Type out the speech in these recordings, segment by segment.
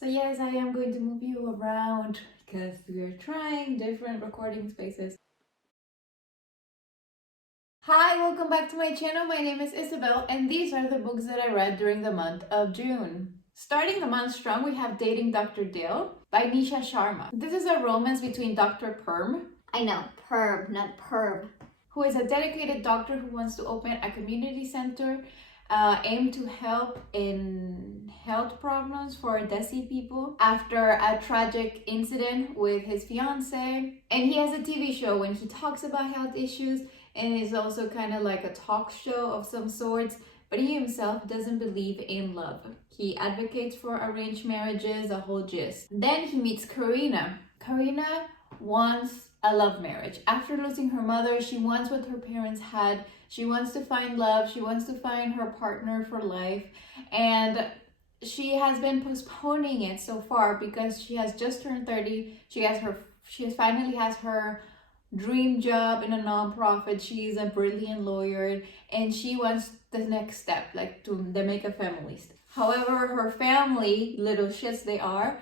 So yes, I am going to move you around because we are trying different recording spaces. Hi, welcome back to my channel. My name is Isabel and these are the books that I read during the month of June. Starting the month strong, we have Dating Dr. Dale by Nisha Sharma. This is a romance between Dr. Perm. I know, perm, not perv. Who is a dedicated doctor who wants to open a community center aimed to help in health problems for desi people after a tragic incident with his fiance. And he has a TV show when he talks about health issues, and it's also kind of like a talk show of some sorts, but he himself doesn't believe in love. He advocates for arranged marriages, a whole gist. Then he meets Karina. Karina wants a love marriage. After losing her mother, she wants what her parents had. She wants to find love. She wants to find her partner for life. And she has been postponing it so far because she has just turned 30. She finally has her dream job in a nonprofit. She's a brilliant lawyer and she wants the next step, like to make a family. However, her family, little shits they are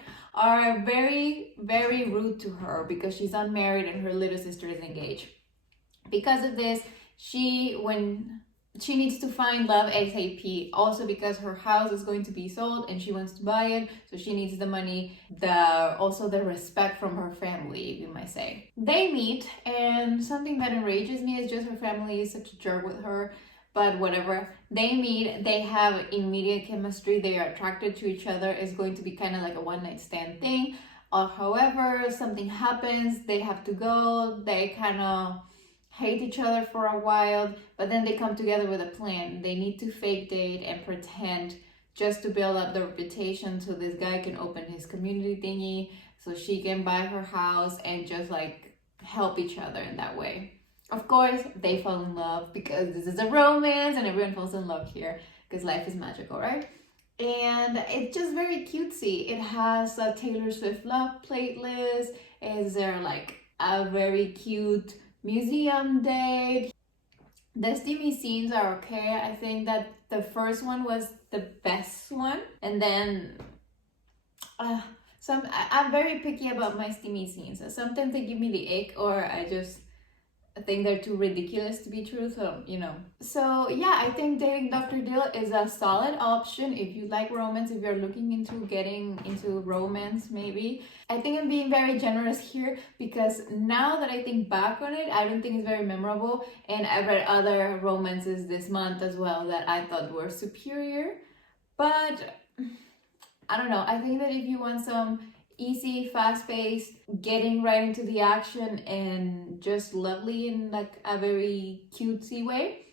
very, very rude to her because she's unmarried and her little sister is engaged. Because of this, she needs to find love ASAP. Also because her house is going to be sold and she wants to buy it, so she needs the money, also the respect from her family, you might say. They meet, and something that enrages me is just her family is such a jerk with her. But whatever, they meet, they have immediate chemistry, they are attracted to each other. It's going to be kind of like a one-night stand thing. However, something happens, they have to go, they kind of hate each other for a while, but then they come together with a plan. They need to fake date and pretend just to build up the reputation so this guy can open his community thingy, so she can buy her house and just like help each other in that way. Of course, they fall in love because this is a romance and everyone falls in love here because life is magical, right? And it's just very cutesy. It has a Taylor Swift love playlist. Is there like a very cute museum date? The steamy scenes are okay. I think that the first one was the best one. And then I'm very picky about my steamy scenes. Sometimes they give me the ick, or I think they're too ridiculous to be true, so So yeah, I think Dating Dr. Dale is a solid option if you like romance, if you're looking into getting into romance maybe. I think I'm being very generous here because now that I think back on it, I don't think it's very memorable, and I've read other romances this month as well that I thought were superior. But I don't know, I think that if you want some easy, fast-paced, getting right into the action and just lovely in like a very cutesy way,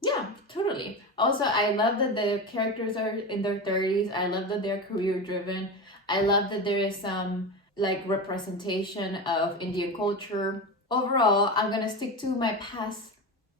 yeah, totally. Also, I love that the characters are in their 30s. I love that they're career driven. I love that there is some like representation of Indian culture. Overall, I'm gonna stick to my past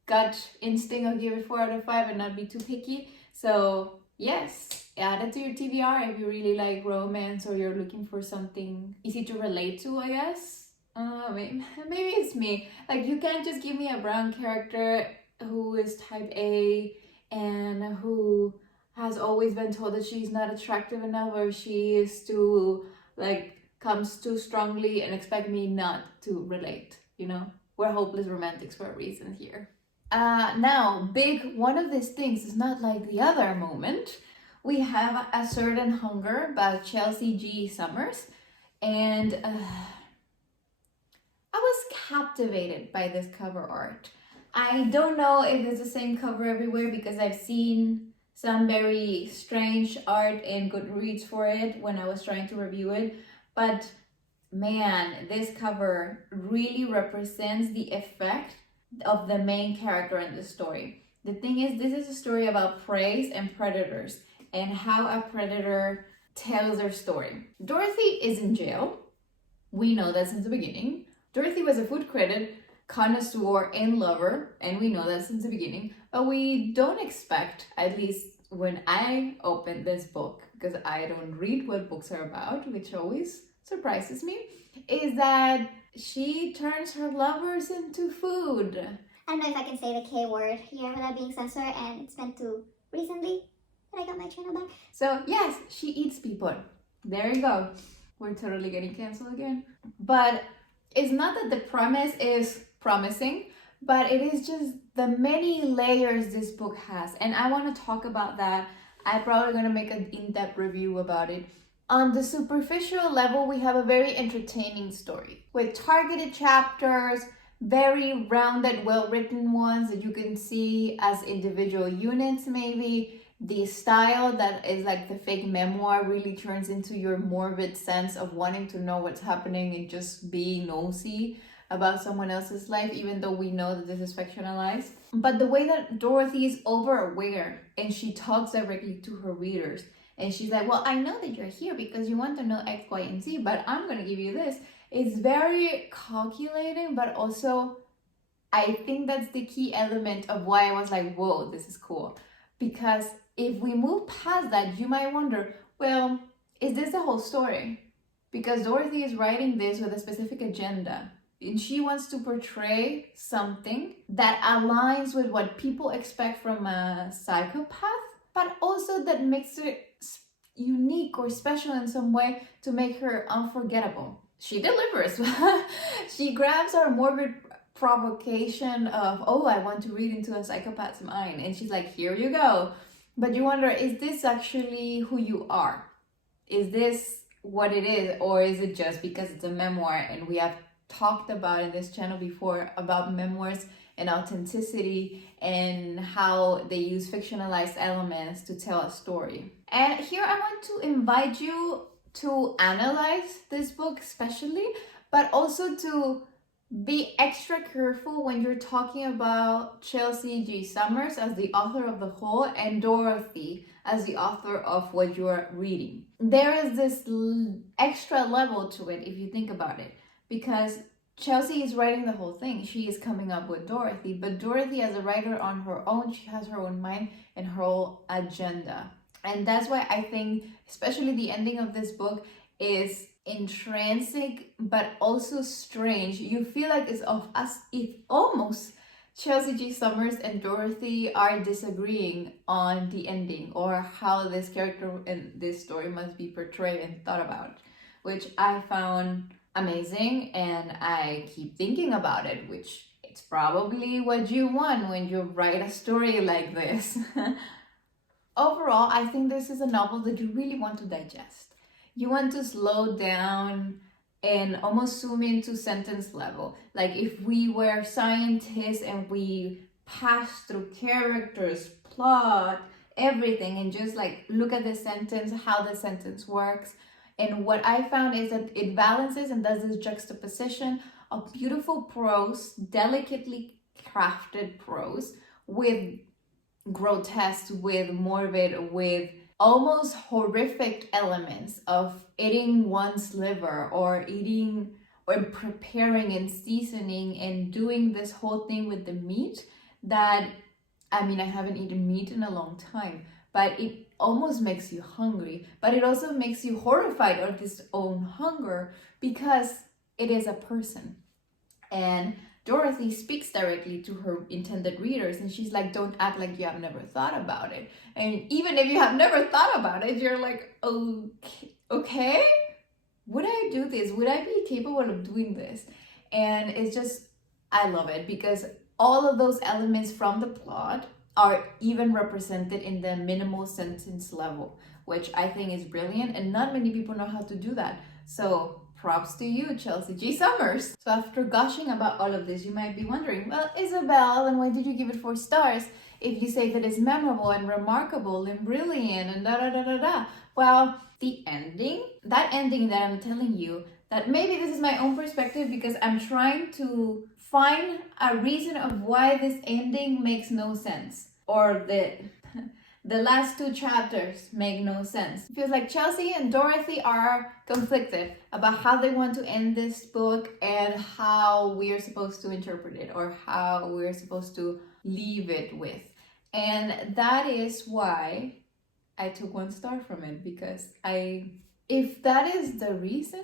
gut instinct. I'll give it 4 out of 5 and not be too picky. So yes, add it to your TBR if you really like romance or you're looking for something easy to relate to, I guess. Maybe it's me. Like, you can't just give me a brown character who is type A and who has always been told that she's not attractive enough, or she is too, like, comes too strongly and expect me not to relate, We're hopeless romantics for a reason here. Now, big one of these things is not like the other moment. We have A Certain Hunger by Chelsea G. Summers, and I was captivated by this cover art. I don't know if it's the same cover everywhere because I've seen some very strange art in Goodreads for it when I was trying to review it, but man, this cover really represents the effect of the main character in the story. The thing is, this is a story about prey and predators and how a predator tells their story. Dorothy is in jail. We know that since the beginning. Dorothy was a food critic, connoisseur, and lover, and we know that since the beginning. But we don't expect, at least when I opened this book, because I don't read what books are about, which always surprises me, is that she turns her lovers into food. I don't know if I can say the K word here without being censored, and it's meant to recently that I got my channel back. So yes, she eats people. There you go. We're totally getting canceled again. But it's not that the premise is promising, but it is just the many layers this book has. And I want to talk about that. I'm probably going to make an in-depth review about it. On the superficial level, we have a very entertaining story with targeted chapters, very rounded, well-written ones that you can see as individual units maybe. The style that is like the fake memoir really turns into your morbid sense of wanting to know what's happening and just being nosy about someone else's life, even though we know that this is fictionalized. But the way that Dorothy is over-aware and she talks directly to her readers, and she's like, well, I know that you're here because you want to know X, Y, and Z, but I'm going to give you this. It's very calculating, but also I think that's the key element of why I was like, whoa, this is cool. Because if we move past that, you might wonder, well, is this the whole story? Because Dorothy is writing this with a specific agenda. And she wants to portray something that aligns with what people expect from a psychopath, but also that makes it unique or special in some way to make her unforgettable. She delivers. She grabs our morbid provocation of, oh, I want to read into a psychopath's mind. And she's like, here you go. But you wonder, is this actually who you are? Is this what it is? Or is it just because it's a memoir? And we have talked about in this channel before about memoirs and authenticity and how they use fictionalized elements to tell a story. And here I want to invite you to analyze this book especially, but also to be extra careful when you're talking about Chelsea G. Summers as the author of the whole and Dorothy as the author of what you're reading. There is this extra level to it if you think about it, because Chelsea is writing the whole thing. She is coming up with Dorothy, but Dorothy as a writer on her own, she has her own mind and her own agenda. And that's why I think, especially the ending of this book is intrinsic, but also strange. You feel like it's of us, if almost Chelsea G. Summers and Dorothy are disagreeing on the ending or how this character in this story must be portrayed and thought about, which I found amazing, and I keep thinking about it, which it's probably what you want when you write a story like this. Overall, I think this is a novel that you really want to digest. You want to slow down and almost zoom into sentence level. Like if we were scientists and we passed through characters, plot, everything, and just like look at the sentence, how the sentence works. And what I found is that it balances and does this juxtaposition of beautiful prose, delicately crafted prose, with grotesque, with morbid, with almost horrific elements of eating one's liver or eating or preparing and seasoning and doing this whole thing with the meat that, I mean, I haven't eaten meat in a long time, but it almost makes you hungry, but it also makes you horrified of this own hunger because it is a person. And Dorothy speaks directly to her intended readers, and she's like, don't act like you have never thought about it. And even if you have never thought about it, you're like, okay, would I do this? Would I be capable of doing this? And it's just, I love it because all of those elements from the plot are even represented in the minimal sentence level, which I think is brilliant, and not many people know how to do that. So props to you, Chelsea G. Summers. So after gushing about all of this, you might be wondering, well, Isabel, and why did you give it 4 stars if you say that it's memorable and remarkable and brilliant and da-da-da-da-da? Well, the ending, that ending that I'm telling you, that maybe this is my own perspective because I'm trying to find a reason of why this ending makes no sense, or the last 2 chapters make no sense. It feels like Chelsea and Dorothy are conflicted about how they want to end this book and how we're supposed to interpret it or how we're supposed to leave it with. And that is why I took 1 star from it, because if that is the reason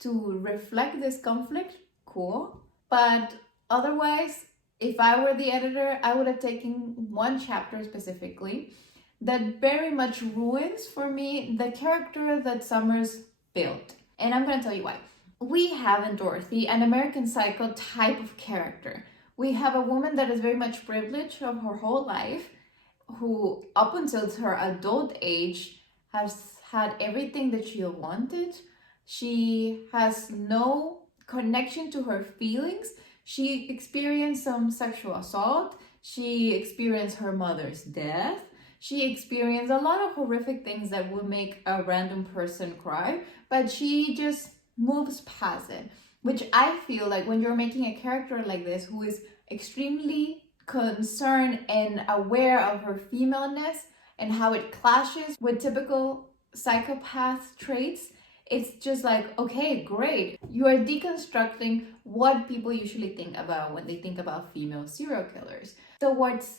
to reflect this conflict, cool. But otherwise, if I were the editor, I would have taken 1 chapter specifically that very much ruins for me the character that Summers built. And I'm gonna tell you why. We have in Dorothy an American Psycho type of character. We have a woman that is very much privileged of her whole life, who up until her adult age has had everything that she wanted. She has no connection to her feelings. She experienced some sexual assault. She experienced her mother's death. She experienced a lot of horrific things that would make a random person cry, but she just moves past it. Which I feel like when you're making a character like this who is extremely concerned and aware of her femaleness and how it clashes with typical psychopath traits, it's just like, okay, great. You are deconstructing what people usually think about when they think about female serial killers. Towards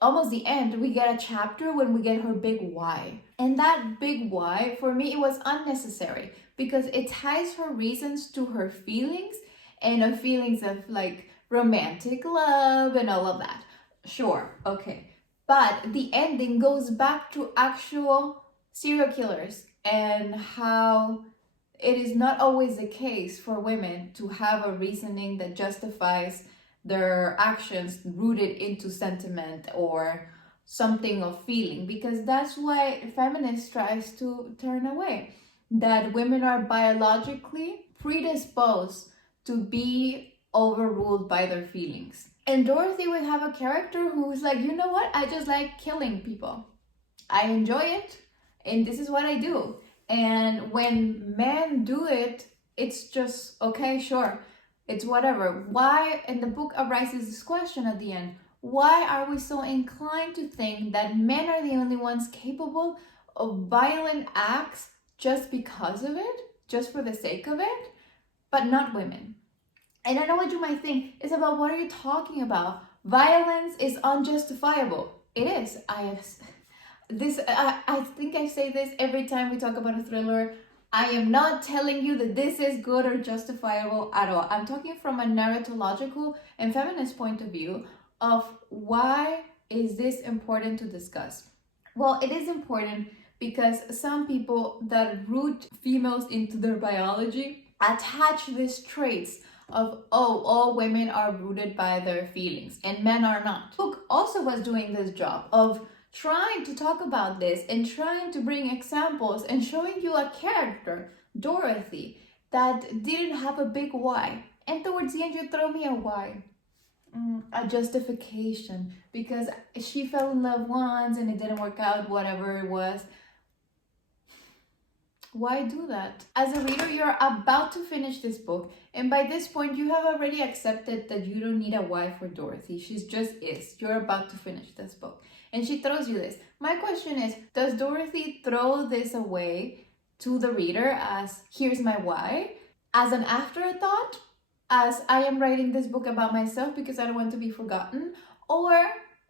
almost the end, we get a chapter when we get her big why. And that big why, for me, it was unnecessary because it ties her reasons to her feelings and her feelings of like romantic love and all of that. Sure, okay. But the ending goes back to actual serial killers and how it is not always the case for women to have a reasoning that justifies their actions rooted into sentiment or something of feeling, because that's why feminists tries to turn away, that women are biologically predisposed to be overruled by their feelings. And Dorothy would have a character who's like, you know what, I just like killing people. I enjoy it and this is what I do. And when men do it, it's just, okay, sure, it's whatever. Why, and the book arises this question at the end, why are we so inclined to think that men are the only ones capable of violent acts just because of it, just for the sake of it, but not women? And I know what you might think, Isabel, what are you talking about? Violence is unjustifiable. It is. I think I say this every time we talk about a thriller. I am not telling you that this is good or justifiable at all. I'm talking from a narratological and feminist point of view of why is this important to discuss. Well, it is important because some people that root females into their biology attach these traits of, oh, all women are rooted by their feelings and men are not. The book also was doing this job of trying to talk about this and trying to bring examples and showing you a character, Dorothy, that didn't have a big why. And towards the end, you throw me a why. A justification because she fell in love once and it didn't work out, whatever it was. Why do that? As a reader, you're about to finish this book, and by this point, you have already accepted that you don't need a why for Dorothy. She's just is. You're about to finish this book, and she throws you this. My question is, does Dorothy throw this away to the reader as, here's my why, as an afterthought, as I am writing this book about myself because I don't want to be forgotten? Or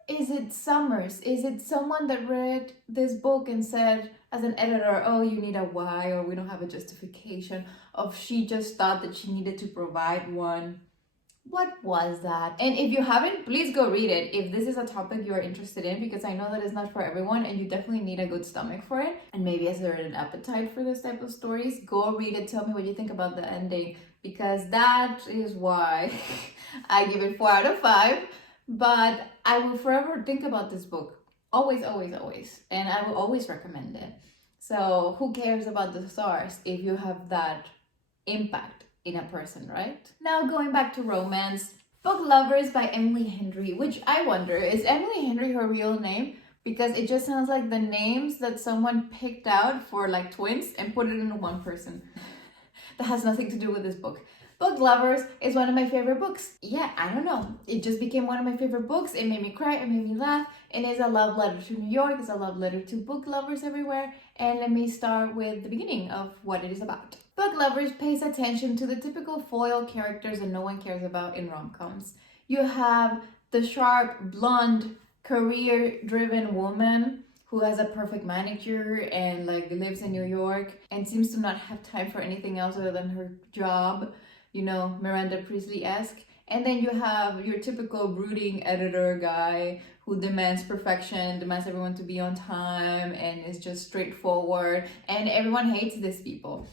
is it Summers? Is it someone that read this book and said, as an editor, oh, you need a why, or we don't have a justification, of she just thought that she needed to provide one? What was that? And if you haven't, please go read it if this is a topic you are interested in, because I know that it's not for everyone and you definitely need a good stomach for it. And maybe as there is an appetite for this type of stories, go read it. Tell me what you think about the ending, because that is why I give it 4 out of 5. But I will forever think about this book. Always, always, always. And I will always recommend it. So who cares about the stars if you have that impact in a person, right? Now going back to romance, Book Lovers by Emily Henry, which I wonder, is Emily Henry her real name? Because it just sounds like the names that someone picked out for like twins and put it into one person. That has nothing to do with this book. Book Lovers is one of my favorite books. Yeah, I don't know. It just became one of my favorite books. It made me cry, it made me laugh. It is a love letter to New York. It's a love letter to book lovers everywhere. And let me start with the beginning of what it is about. Book Lovers pays attention to the typical foil characters that no one cares about in rom-coms. You have the sharp, blonde, career-driven woman who has a perfect manicure and like lives in New York and seems to not have time for anything else other than her job. You know, Miranda Priestley-esque. And then you have your typical brooding editor guy who demands perfection, demands everyone to be on time, and is just straightforward, and everyone hates these people.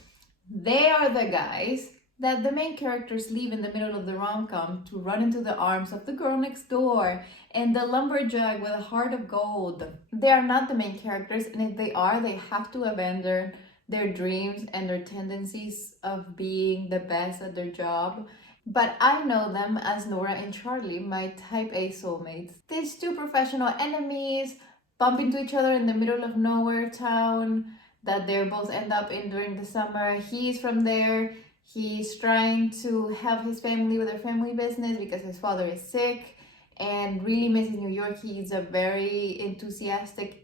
They are the guys that the main characters leave in the middle of the rom-com to run into the arms of the girl next door and the lumberjack with a heart of gold. They are not the main characters, and if they are, they have to abandon their dreams and their tendencies of being the best at their job. But I know them as Nora and Charlie, my type A soulmates. These two professional enemies bump into each other in the middle of nowhere town that they both end up in during the summer. He's from there. He's trying to help his family with their family business because his father is sick and really misses New York. He's a very enthusiastic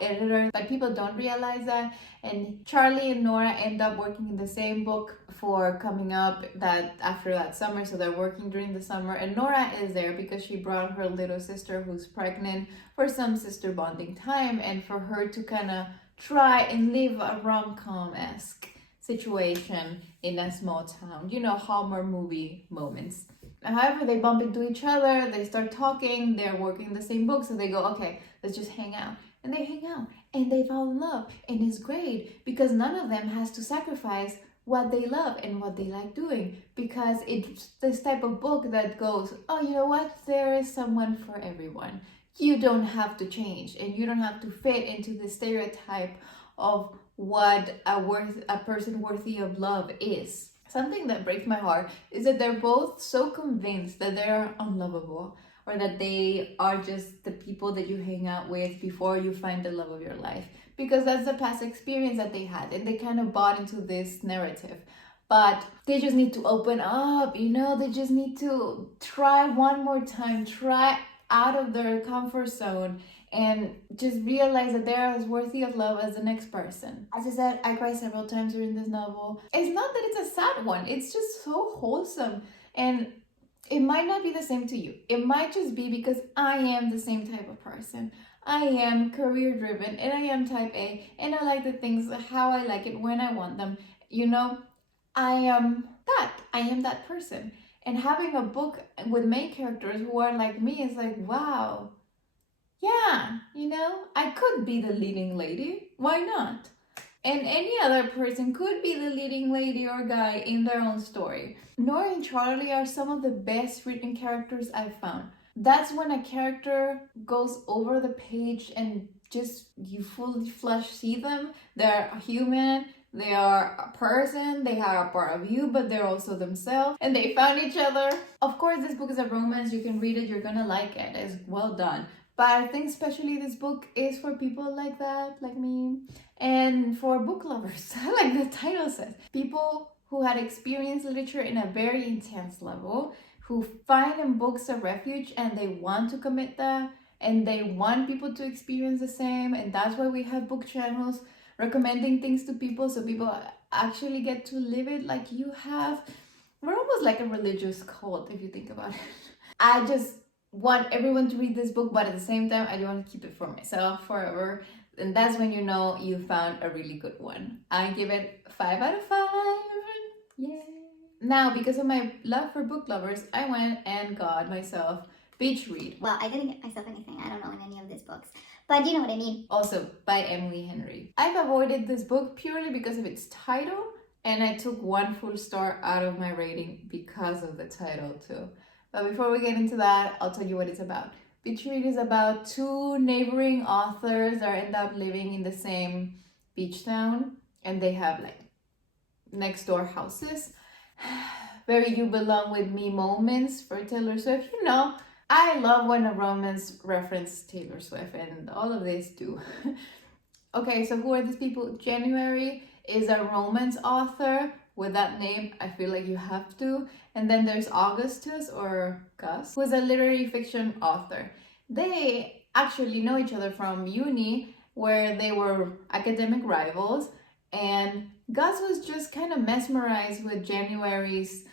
editor, but people don't realize that. And Charlie and Nora end up working in the same book for coming up that after that summer, so they're working during the summer, and Nora is there because she brought her little sister who's pregnant for some sister bonding time and for her to kind of try and live a rom-com-esque situation in a small town, you know, Hallmark movie moments. However, they bump into each other, they start talking, they're working the same book, so they go, okay, let's just hang out. And they hang out and they fall in love, and it's great because none of them has to sacrifice what they love and what they like doing, because it's this type of book that goes, oh, you know what, there is someone for everyone. You don't have to change and you don't have to fit into the stereotype of what a person worthy of love is. Something that breaks my heart is that they're both so convinced that they're unlovable, or that they are just the people that you hang out with before you find the love of your life, because that's the past experience that they had and they kind of bought into this narrative. But they just need to open up, you know, they just need to try one more time, try out of their comfort zone, and just realize that they're as worthy of love as the next person. As I said, I cried several times during this novel. It's not that it's a sad one, it's just so wholesome. And it might not be the same to you. It might just be because I am the same type of person. I am career driven and I am type A, and I like the things how I like it when I want them. You know, I am that person. And having a book with main characters who are like me is like, wow. Yeah, you know, I could be the leading lady. Why not? And any other person could be the leading lady or guy in their own story. Nora and Charlie are some of the best written characters I've found. That's when a character goes over the page and just you fully flesh see them. They're a human, they are a person, they are a part of you, but they're also themselves, and they found each other. Of course, this book is a romance. You can read it, you're gonna like it. It's well done. But I think especially this book is for people like that, like me, and for book lovers, like the title says. People who had experienced literature in a very intense level, who find in books a refuge and they want to commit that, and they want people to experience the same. And that's why we have book channels recommending things to people, so people actually get to live it like you have. We're almost like a religious cult if you think about it. I just want everyone to read this book, but at the same time, I don't want to keep it for myself forever. And that's when you know you found a really good one. I give it 5 out of 5. Yay! Now, because of my love for book lovers, I went and got myself Beach Read. Well, I didn't get myself anything. I don't know in any of these books. But you know what I mean. Also by Emily Henry. I've avoided this book purely because of its title, and I took 1 full star out of my rating because of the title too. But before we get into that, I'll tell you what it's about. Beach Read is about 2 neighboring authors that end up living in the same beach town, and they have like next door houses. Very You Belong With Me moments for Taylor Swift. You know, I love when a romance references Taylor Swift, and all of this do. Okay, so who are these people? January is a romance author. With that name, I feel like you have to. And then there's Augustus, or Gus, who is a literary fiction author. They actually know each other from uni, where they were academic rivals. And Gus was just kind of mesmerized with January's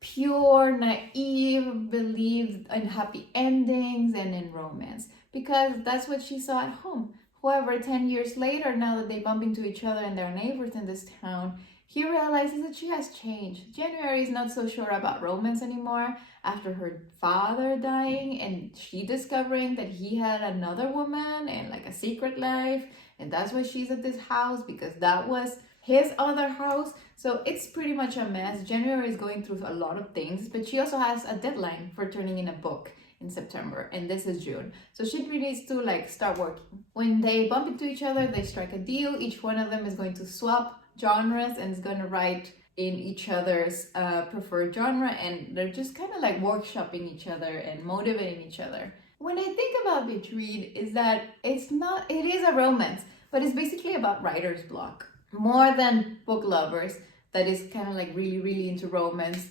pure, naive belief in happy endings and in romance, because that's what she saw at home. However, 10 years later, now that they bump into each other and they're neighbors in this town, he realizes that she has changed. January is not so sure about romance anymore after her father dying and she discovering that he had another woman and like a secret life, and that's why she's at this house, because that was his other house. So it's pretty much a mess. January is going through a lot of things, but she also has a deadline for turning in a book in September, and this is June. So she needs to like start working. When they bump into each other, they strike a deal. Each one of them is going to swap genres and is going to write in each other's preferred genre, and they're just kind of like workshopping each other and motivating each other. When I think about Bitch Read, is that it is a romance, but it's basically about writer's block. More than book lovers that is kind of like really, really into romance.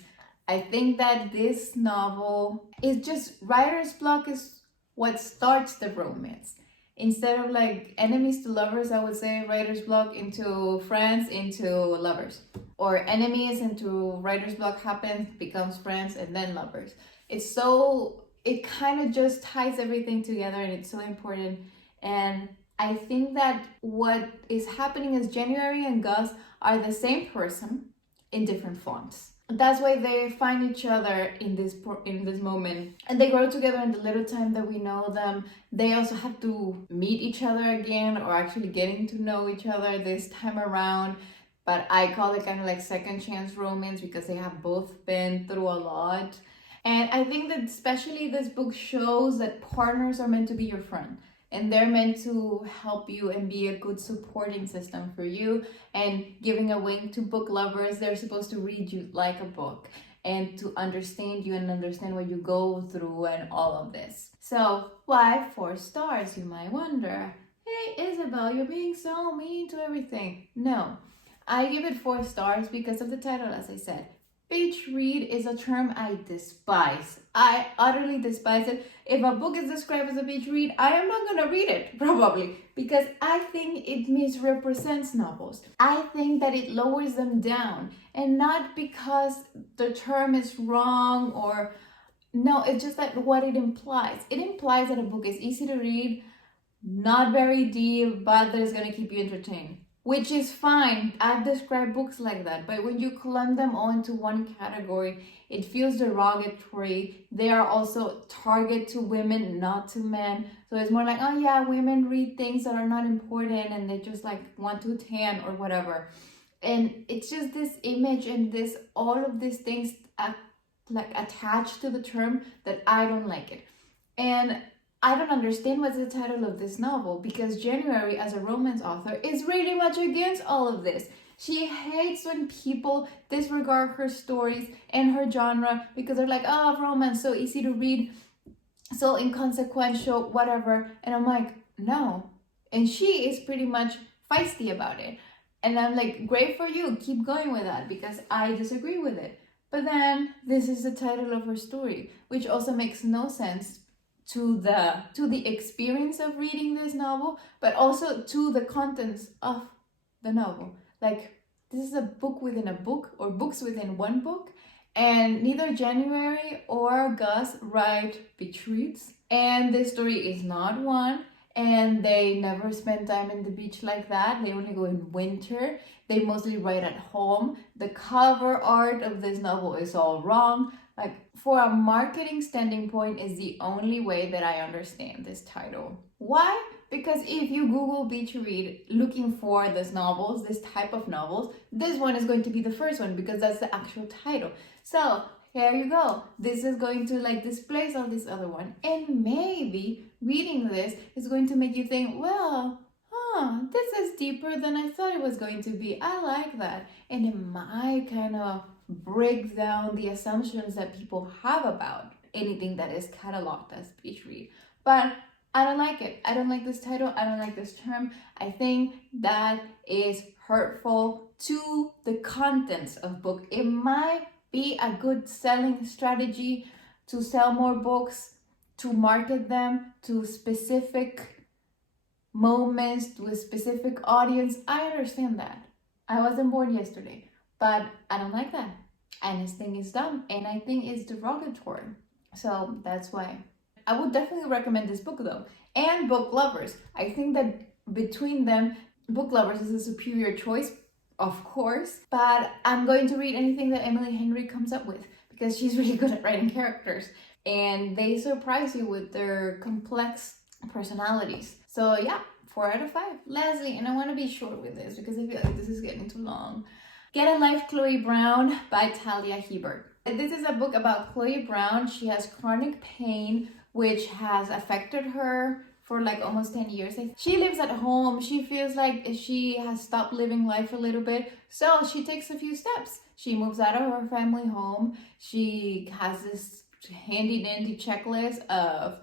I think that this novel is just writer's block is what starts the romance. Instead of like enemies to lovers, I would say writer's block into friends, into lovers. Or enemies into writer's block happens, becomes friends, and then lovers. It kind of just ties everything together, and it's so important. And I think that what is happening is January and Gus are the same person in different fonts. That's why they find each other in this moment, and they grow together in the little time that we know them. They also have to meet each other again, or actually getting to know each other this time around. But I call it kind of like second chance romance because they have both been through a lot. And I think that especially this book shows that partners are meant to be your friend. And they're meant to help you and be a good supporting system for you. And giving a wink to book lovers, they're supposed to read you like a book and to understand you and understand what you go through and all of this. So why 4 stars, you might wonder? Hey Isabel, you're being so mean to everything. No, I give it 4 stars because of the title, as I said. Bitch read is a term I despise. I utterly despise it. If a book is described as a bitch read, I am not gonna read it, probably, because I think it misrepresents novels. I think that it lowers them down, and not because the term is wrong or no, it's just that what it implies. It implies that a book is easy to read, not very deep, but that it's gonna keep you entertained. Which is fine. I've described books like that, but when you clump them all into one category, it feels derogatory. They are also target to women, not to men. So it's more like, oh yeah, women read things that are not important and they just like 1 to 10 or whatever. And it's just this image and this all of these things like attached to the term that I don't like it. And I don't understand what's the title of this novel, because January, as a romance author, is really much against all of this. She hates when people disregard her stories and her genre because they're like, oh, romance, so easy to read, so inconsequential, whatever. And I'm like, no. And she is pretty much feisty about it. And I'm like, great for you, keep going with that, because I disagree with it. But then this is the title of her story, which also makes no sense to the experience of reading this novel, but also to the contents of the novel. Like, this is a book within a book, or books within one book, and neither January or Gus write beach reads, and this story is not one, and they never spend time in the beach like that. They only go in winter. They mostly write at home. The cover art of this novel is all wrong. Like, for a marketing standing point is the only way that I understand this title. Why? Because if you Google beach read looking for these novels, this type of novels, this one is going to be the first one because that's the actual title. So here you go. This is going to like displace all this other one. And maybe reading this is going to make you think, well, this is deeper than I thought it was going to be. I like that. And it might kind of break down the assumptions that people have about anything that is cataloged as beach read. But I don't like it. I don't like this title. I don't like this term. I think that is hurtful to the contents of book. It might be a good selling strategy to sell more books, to market them to specific moments, to a specific audience. I understand that. I wasn't born yesterday, but I don't like that. And this thing is dumb, and I think it's derogatory. So that's why. I would definitely recommend this book though. And book lovers. I think that between them, book lovers is a superior choice of course, but I'm going to read anything that Emily Henry comes up with because she's really good at writing characters and they surprise you with their complex personalities. So yeah, 4 out of 5. Leslie, and I want to be short with this because I feel like this is getting too long. Get a Life, Chloe Brown by Talia Hebert. This is a book about Chloe Brown. She has chronic pain which has affected her for like almost 10 years. She lives at home. She feels like she has stopped living life a little bit. So she takes a few steps. She moves out of her family home. She has this handy dandy checklist of,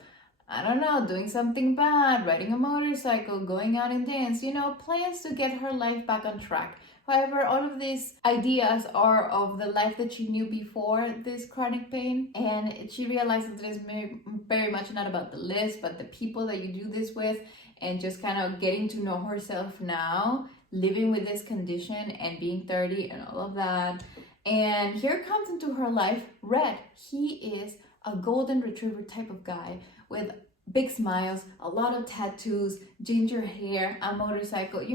I don't know, doing something bad, riding a motorcycle, going out and dance, plans to get her life back on track. However, all of these ideas are of the life that she knew before this chronic pain, and she realizes that it's very much not about the list, but the people that you do this with, and just kind of getting to know herself now, living with this condition and being 30 and all of that. And here comes into her life Red. He is a golden retriever type of guy with big smiles, a lot of tattoos, ginger hair, a motorcycle,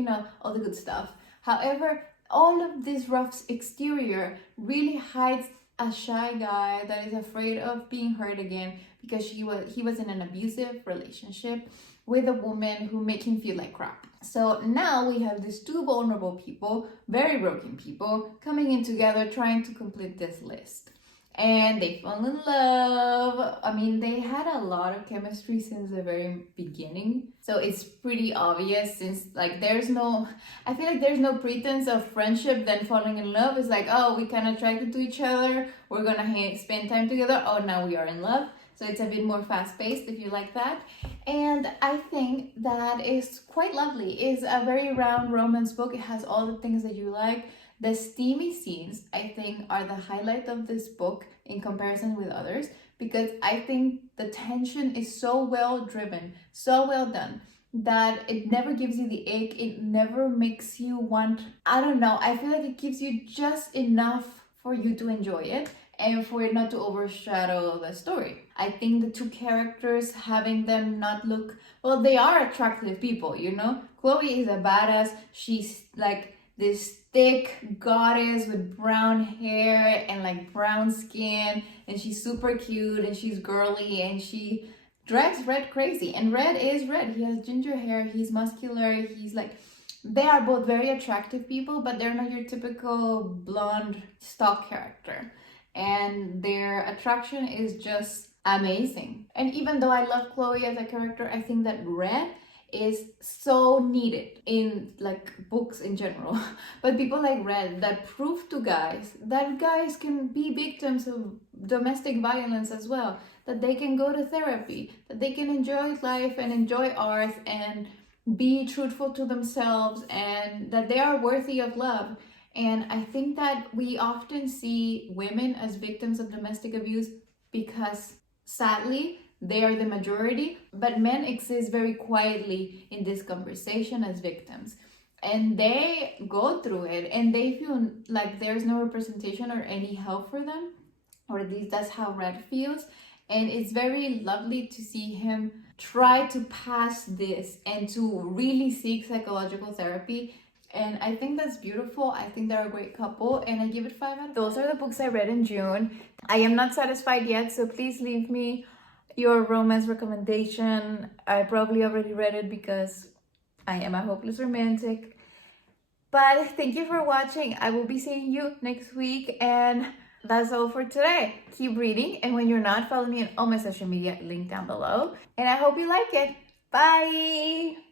all the good stuff. However, all of this rough exterior really hides a shy guy that is afraid of being hurt again because he was in an abusive relationship with a woman who made him feel like crap. So now we have these two vulnerable people, very broken people, coming in together trying to complete this list. And they fall in love. I mean, they had a lot of chemistry since the very beginning. So it's pretty obvious since I feel like there's no pretense of friendship then falling in love. It's like, oh, we kind of attracted to each other. We're gonna spend time together. Oh, now we are in love. So it's a bit more fast-paced if you like that. And I think that is quite lovely. It's a very round romance book. It has all the things that you like. The steamy scenes, I think, are the highlight of this book in comparison with others because I think the tension is so well driven, so well done, that it never gives you the ache. It never makes you want, I don't know, I feel like it gives you just enough for you to enjoy it and for it not to overshadow the story. I think the two characters, having them not look, well, they are attractive people, Chloe is a badass. She's like this thick goddess with brown hair and like brown skin, and she's super cute and she's girly and she drives Red crazy. And Red is Red. He has ginger hair, he's muscular, he's like, they are both very attractive people, but they're not your typical blonde stock character. And their attraction is just amazing. And even though I love Chloe as a character, I think that Red is so needed in like books in general. But people like Red that prove to guys that guys can be victims of domestic violence as well, that they can go to therapy, that they can enjoy life and enjoy art and be truthful to themselves, and that they are worthy of love. And I think that we often see women as victims of domestic abuse because sadly they are the majority, but men exist very quietly in this conversation as victims. And they go through it and they feel like there's no representation or any help for them, or at least that's how Red feels. And it's very lovely to see him try to pass this and to really seek psychological therapy. And I think that's beautiful. I think they're a great couple, and I give it 5 out of 5. Those are the books I read in June. I am not satisfied yet, so please leave me your romance recommendation. I probably already read it because I am a hopeless romantic. But thank you for watching. I will be seeing you next week, and that's all for today. Keep reading, and when you're not, follow me on all my social media, link down below. And I hope you like it. Bye!